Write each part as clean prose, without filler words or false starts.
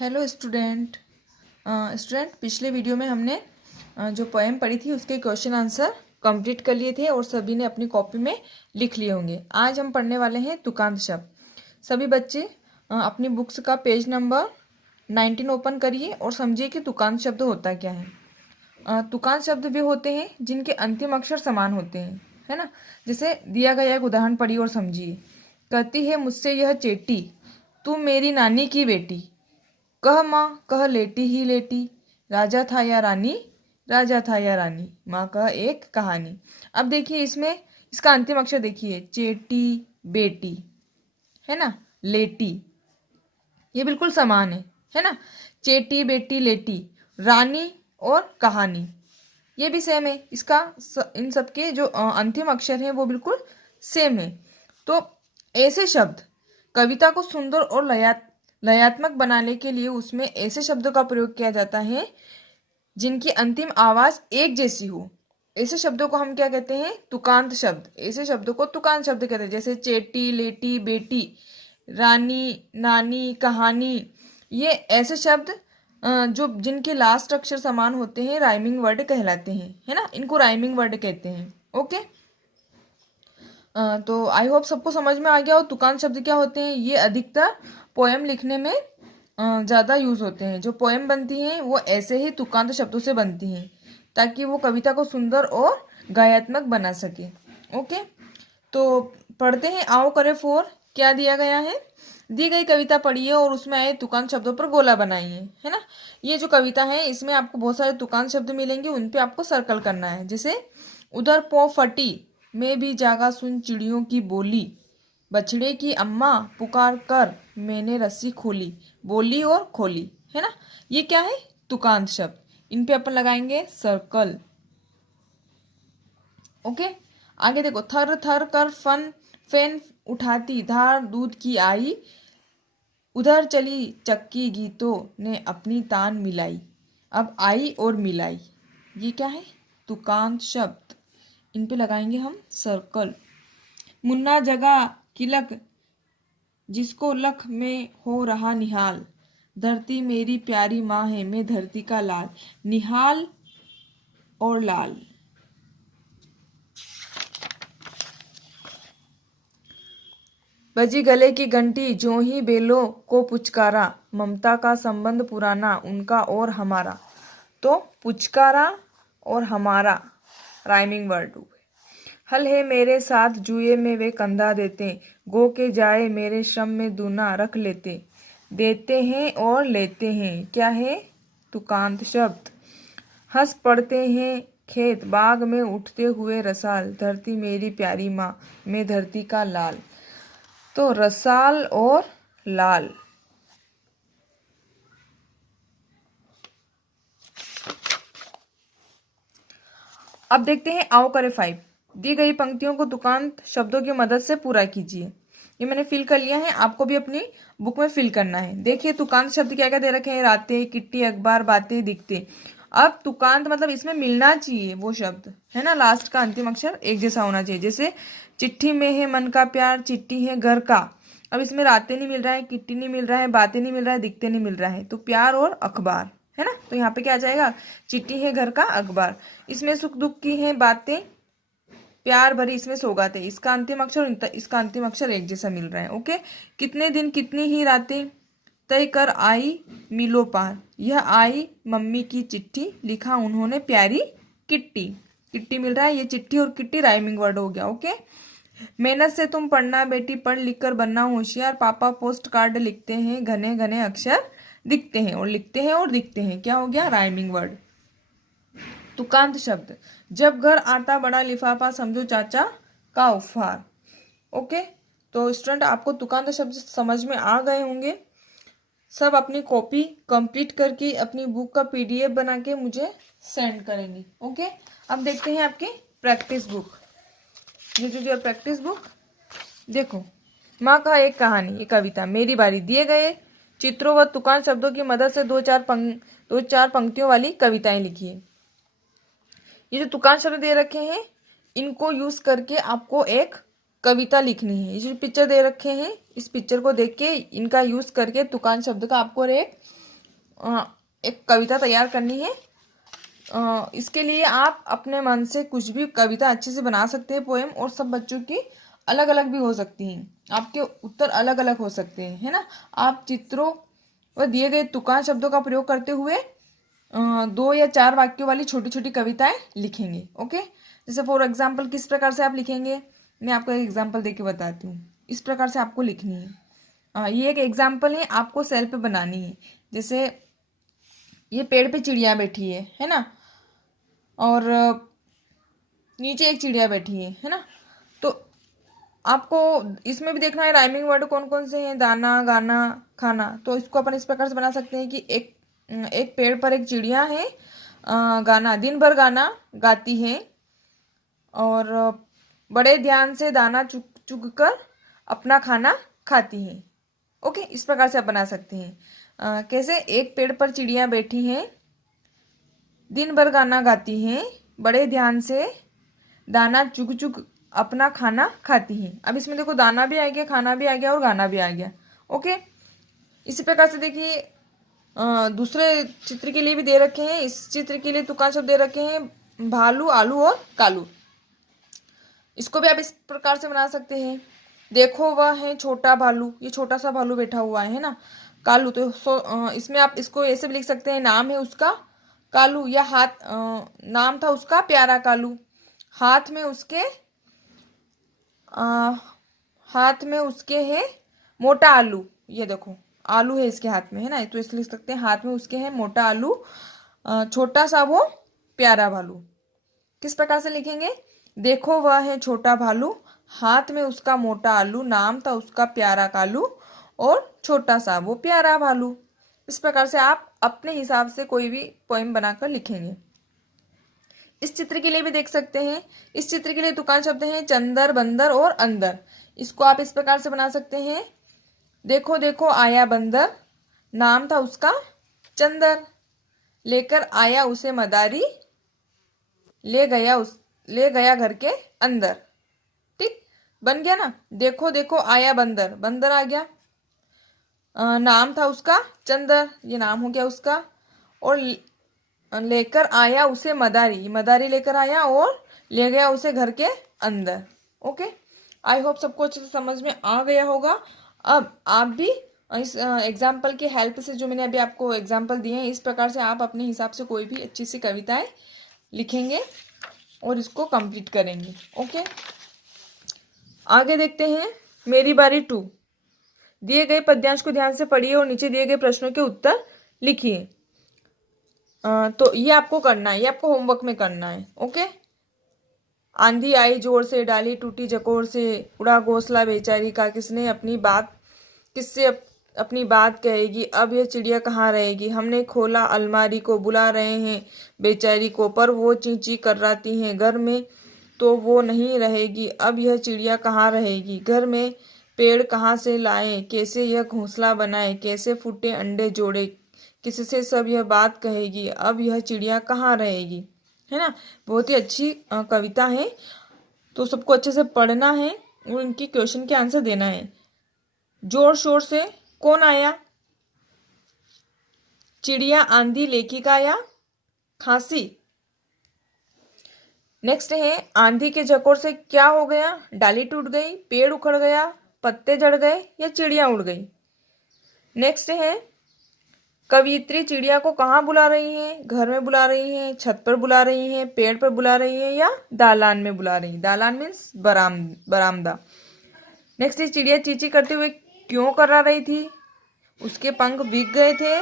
Hello student. पिछले video में हमने जो पोएम पढ़ी थी उसके क्वेश्चन आंसर कंप्लीट कर लिए थे और सभी ने अपनी कॉपी में लिख लिए होंगे। आज हम पढ़ने वाले हैं तुकांत शब्द। सभी बच्चे अपनी बुक्स का पेज नंबर 19 ओपन करिए और समझिए कि तुकांत शब्द होता क्या है। तुकांत शब्द वे होते हैं जिनके अंतिम अक्षर समान होते हैं, है ना। जैसे दिया गया एक उदाहरण पढ़िए और समझिए। कहती है मुझसे यह चेटी, तू मेरी नानी की बेटी। कह माँ कह लेटी ही लेटी, राजा था या रानी, राजा था या रानी, माँ कह एक कहानी। अब देखिए इसमें इसका अंतिम अक्षर देखिए, चेटी बेटी, है ना, लेटी, ये बिल्कुल समान है ना। चेटी बेटी लेटी, रानी और कहानी, ये भी सेम है। इसका इन सबके जो अंतिम अक्षर हैं वो बिल्कुल सेम है। तो ऐसे शब्द कविता को सुंदर और लयात्मक बनाने के लिए उसमें ऐसे शब्दों का प्रयोग किया जाता है जिनकी अंतिम आवाज एक जैसी हो। ऐसे शब्दों को हम क्या कहते हैं? तुकांत शब्द। ऐसे शब्दों को तुकांत शब्द कहते हैं। जैसे चेटी, लेटी, बेटी, रानी, नानी, कहानी, ये ऐसे शब्द जो जिनके लास्ट अक्षर समान होते हैं राइमिंग वर्ड कहलाते हैं, है ना। इनको राइमिंग वर्ड कहते हैं। ओके, तो आई होप सबको समझ में आ गया हो तुकांत शब्द क्या होते हैं। ये अधिकतर पोएम लिखने में ज़्यादा यूज़ होते हैं। जो पोएम बनती हैं वो ऐसे ही तुकांत शब्दों से बनती हैं ताकि वो कविता को सुंदर और गायात्मक बना सके। ओके, तो पढ़ते हैं। आओ करे फोर। क्या दिया गया है? दी गई कविता पढ़िए और उसमें आए तुकांत शब्दों पर गोला बनाइए, है ना। ये जो कविता है इसमें आपको बहुत सारे तुकांत शब्द मिलेंगे, उन पे आपको सर्कल करना है। जैसे उधर पौ फटी, मैं भी जागा सुन चिड़ियों की बोली, बछड़े की अम्मा पुकार कर मैंने रस्सी खोली, बोली और खोली, है ना। ये क्या है? तुकांत शब्द। इन पे अपन लगाएंगे सर्कल। ओके, आगे देखो। थर थर कर फन फैन उठाती धार दूध की आई, उधर चली चक्की गीतों ने अपनी तान मिलाई, अब आई और मिलाई। ये क्या है? तुकांत शब्द। इन पे लगाएंगे हम सर्कल। मुन्ना जगा किलक, जिसको लख में हो रहा निहाल, धरती मेरी प्यारी माँ है मैं धरती का लाल, निहाल और लाल। बजी गले की घंटी जो ही बेलों को पुचकारा, ममता का संबंध पुराना उनका और हमारा। तो पुचकारा और हमारा राइमिंग वर्ड हुए। हल है मेरे साथ जुए में वे कंधा देते, गो के जाए मेरे श्रम में दूना रख लेते, देते हैं और लेते हैं। क्या है? तुकांत शब्द। हंस पड़ते हैं खेत बाग में उठते हुए रसाल, धरती मेरी प्यारी माँ मैं धरती का लाल। तो रसाल और लाल। अब देखते हैं आओ करे फाइव। दी गई पंक्तियों को तुकांत शब्दों की मदद से पूरा कीजिए। ये मैंने फिल कर लिया है, आपको भी अपनी बुक में फिल करना है। देखिए तुकांत शब्द क्या क्या दे रखे हैं? रातें, किट्टी, अखबार, बातें, दिखते। अब तुकांत मतलब इसमें मिलना चाहिए वो शब्द, है ना। लास्ट का अंतिम अक्षर एक जैसा होना चाहिए। जैसे चिट्ठी में है मन का प्यार, चिट्ठी है घर का। अब इसमें रातें नहीं मिल रहा है, किट्टी नहीं मिल रहा है, बातें नहीं मिल रहा है, दिखते नहीं मिल रहा है, तो प्यार और अखबार, है ना। तो यहाँ पे क्या आ जाएगा? चिट्ठी है घर का, अखबार। इसमें सुख दुख की है बातें, प्यार भरी इसमें सौगातें। इसका अंतिम अक्षर इसका अंतिम अक्षर एक जैसा मिल रहा है। ओके, कितने दिन कितनी ही रातें, तय कर आई मिलो पार, यह आई मम्मी की चिट्ठी, लिखा उन्होंने प्यारी किट्टी। किट्टी मिल रहा है, ये चिट्ठी और किट्टी राइमिंग वर्ड हो गया। ओके, मेहनत से तुम पढ़ना बेटी, पढ़ लिख कर बनना होशियार, पापा पोस्ट कार्ड लिखते हैं, घने घने अक्षर दिखते हैं, और लिखते हैं और दिखते हैं। क्या हो गया? Rhyming word. तुकांत शब्द। जब घर आता बड़ा लिफाफा, समझो चाचा का उपहार। ओके, तो स्टूडेंट आपको तुकांत शब्द समझ में आ गए होंगे। सब अपनी कॉपी कंप्लीट करके अपनी बुक का पीडीएफ बना के मुझे सेंड करेंगे। ओके, अब देखते हैं आपकी प्रैक्टिस बुक। ये जो प्रैक्टिस बुक देखो। माँ का एक कहानी, ये कविता, मेरी बारी। दिए गए चित्रों व तुकांत शब्दों की मदद से दो चार पंक्तियों वाली कविताएं लिखिए। ये जो तुकांत शब्द दे रखे हैं इनको यूज करके आपको एक कविता लिखनी है। ये जो पिक्चर दे रखे हैं इस पिक्चर को देख के इनका यूज करके तुकांत शब्द का आपको एक एक कविता तैयार करनी है। इसके लिए आप अपने मन से कुछ भी कविता अच्छे से बना सकते हैं, पोएम, और सब बच्चों की अलग अलग भी हो सकती हैं, आपके उत्तर अलग अलग हो सकते हैं, है ना। आप चित्रों व दिए गए तुकान शब्दों का प्रयोग करते हुए 2 या 4 वाक्यों वाली छोटी छोटी कविताएं लिखेंगे। ओके, जैसे फॉर एग्जाम्पल किस प्रकार से आप लिखेंगे, मैं आपको एक एग्जाम्पल देके बताती हूँ। इस प्रकार से आपको लिखनी है। ये एक एग्जाम्पल है, आपको सेल पे बनानी है। जैसे ये पेड़ पे चिड़िया बैठी है ना, और नीचे एक चिड़िया बैठी है ना। तो आपको इसमें भी देखना है राइमिंग वर्ड कौन कौन से हैं, दाना, गाना, खाना। तो इसको अपन इस प्रकार से बना सकते हैं कि एक पेड़ पर एक चिड़िया है, गाना, दिन भर गाना गाती है, और बड़े ध्यान से दाना चुग चुग कर अपना खाना खाती है। ओके, इस प्रकार से आप बना सकते हैं। कैसे, एक पेड़ पर चिड़िया बैठी हैं, दिन भर गाना गाती हैं, बड़े ध्यान से दाना चुग चुग अपना खाना खाती हैं। अब इसमें देखो दाना भी आ गया, खाना भी आ गया और गाना भी आ गया। ओके, इसी प्रकार से देखिए दूसरे चित्र के लिए भी दे रखे हैं। इस चित्र के लिए तुकान शब्द दे रखे हैं, भालू, आलू और कालू। इसको भी आप इस प्रकार से बना सकते हैं। देखो वह है छोटा भालू, ये छोटा सा भालू बैठा हुआ है ना। कालू, तो इसमें आप इसको ऐसे भी लिख सकते हैं, नाम है उसका कालू, या नाम था उसका प्यारा कालू। हाथ में उसके है मोटा आलू। ये देखो आलू है इसके हाथ में, है ना, तो इसलिए लिख सकते हैं हाथ में उसके है मोटा आलू, छोटा सा वो प्यारा भालू। किस प्रकार से लिखेंगे, देखो वह है छोटा भालू, हाथ में उसका मोटा आलू, नाम था उसका प्यारा कालू, और छोटा सा वो प्यारा भालू। इस प्रकार से आप अपने हिसाब से कोई भी पोएम बनाकर लिखेंगे। इस चित्र के लिए भी देख सकते हैं। इस चित्र के लिए तुकान शब्द हैं चंदर, बंदर और अंदर। इसको आप इस प्रकार से बना सकते हैं, देखो देखो आया बंदर, नाम था उसका चंदर, लेकर आया उसे मदारी, ले गया घर के अंदर। ठीक, बन गया ना। देखो देखो आया बंदर, बंदर आ गया, नाम था उसका चंदर, ये नाम हो गया उसका, और लेकर आया उसे मदारी, मदारी लेकर आया और ले गया उसे घर के अंदर। ओके, आई होप सबको अच्छे से समझ में आ गया होगा। अब आप भी इस एग्जाम्पल की हेल्प से, जो मैंने अभी आपको एग्जाम्पल दिए हैं, इस प्रकार से आप अपने हिसाब से कोई भी अच्छी सी कविताएं लिखेंगे और इसको कंप्लीट करेंगे। ओके, आगे देखते हैं मेरी बारी 2। दिए गए पद्यांश को ध्यान से पढ़िए और नीचे दिए गए प्रश्नों के उत्तर लिखिए। तो ये आपको करना है, ये आपको होमवर्क में करना है। ओके, आंधी आई जोर से, डाली टूटी जकोर से, उड़ा घोंसला बेचारी का, किससे अपनी बात कहेगी, अब यह चिड़िया कहाँ रहेगी, हमने खोला अलमारी को, बुला रहे हैं बेचारी को, पर वो चींची कराती हैं, घर में तो वो नहीं रहेगी, अब यह चिड़िया कहाँ रहेगी, घर में पेड़ कहाँ से लाएं, कैसे यह घोंसला बनाए, कैसे फूटे अंडे जोड़े, किससे सब यह बात कहेगी, अब यह चिड़िया कहाँ रहेगी। है ना, बहुत ही अच्छी कविता है। तो सबको अच्छे से पढ़ना है और इनकी क्वेश्चन के आंसर देना है। जोर शोर से कौन आया, चिड़िया, आंधी, लेखिका या खांसी। नेक्स्ट है आंधी के झकोर से क्या हो गया, डाली टूट गई, पेड़ उखड़ गया, पत्ते झड़ गए या चिड़िया उड़ गई। नेक्स्ट है कवियत्री चिड़िया को कहाँ बुला रही हैं, घर में बुला रही हैं, छत पर बुला रही हैं, पेड़ पर बुला रही हैं या दालान में बुला रही हैं। दालान मीन्स बरामदा। नेक्स्ट है चिड़िया चींची करते हुए क्यों करा रही थी, उसके पंख भीग गए थे,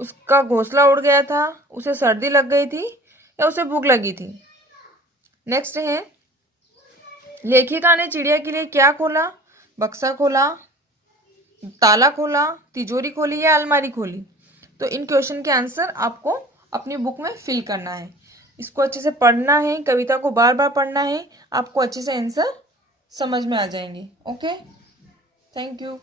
उसका घोंसला उड़ गया था, उसे सर्दी लग गई थी या उसे भूख लगी थी। नेक्स्ट है लेखिका ने चिड़िया के लिए क्या खोला, बक्सा खोला, ताला खोला, तिजोरी खोली या अलमारी खोली। तो इन क्वेश्चन के आंसर आपको अपनी बुक में फिल करना है। इसको अच्छे से पढ़ना है, कविता को बार बार पढ़ना है, आपको अच्छे से आंसर समझ में आ जाएंगे। Okay, thank you.